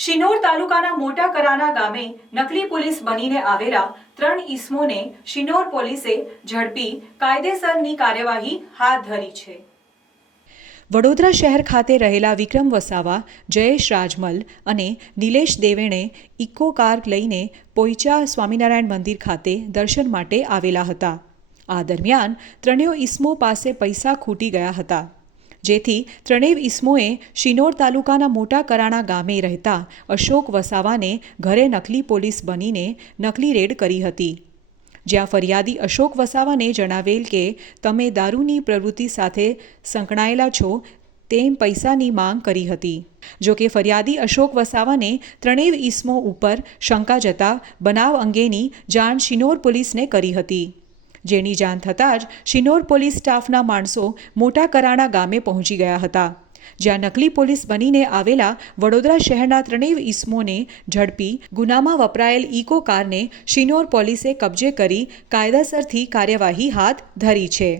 શિનોર તાલુકાના મોટા કરાના ગામે નકલી પોલીસ બનીને આવેલા 3 ઈસમોને શિનોર પોલીસે ઝડપી કાયદેસરની કાર્યવાહી હાથ ધરી છે। વડોદરા શહેર ખાતે રહેલા વિક્રમ વસાવા, જયેશ રાજમલ અને નિલેશ દેવેણે ઇકો કાર લઈને પોઈચા સ્વામિનારાયણ મંદિર ખાતે દર્શન માટે આવેલા હતા। આ દરમિયાન ત્રણેય ઈસમો પાસે પૈસા ખૂટી ગયા હતા, જેથી ત્રણેય ઈસમોએ શિનોર તાલુકાના મોટા કરાણા ગામે રહેતા અશોક વસાવાને ઘરે નકલી પોલીસ બનીને નકલી રેડ કરી હતી, જ્યાં ફરિયાદી અશોક વસાવાને જણાવેલ કે તમે દારૂની પ્રવૃત્તિ સાથે સંકળાયેલા છો તેમ પૈસાની માંગ કરી હતી। જોકે ફરિયાદી અશોક વસાવાને ત્રણેય ઈસમો ઉપર શંકા જતા બનાવ અંગેની જાણ શિનોર પોલીસને કરી હતી, જેની જાણ થતાં જ શિનોર પોલીસ સ્ટાફના માણસો મોટા કરાણા ગામે પહોંચી ગયા હતા, જ્યાં નકલી પોલીસ બનીને આવેલા વડોદરા શહેરના ત્રણેય ઈસમોને ઝડપી ગુનામાં વપરાયેલ ઇકો કારને શિનોર પોલીસે કબજે કરી કાયદેસરથી કાર્યવાહી હાથ ધરી છે।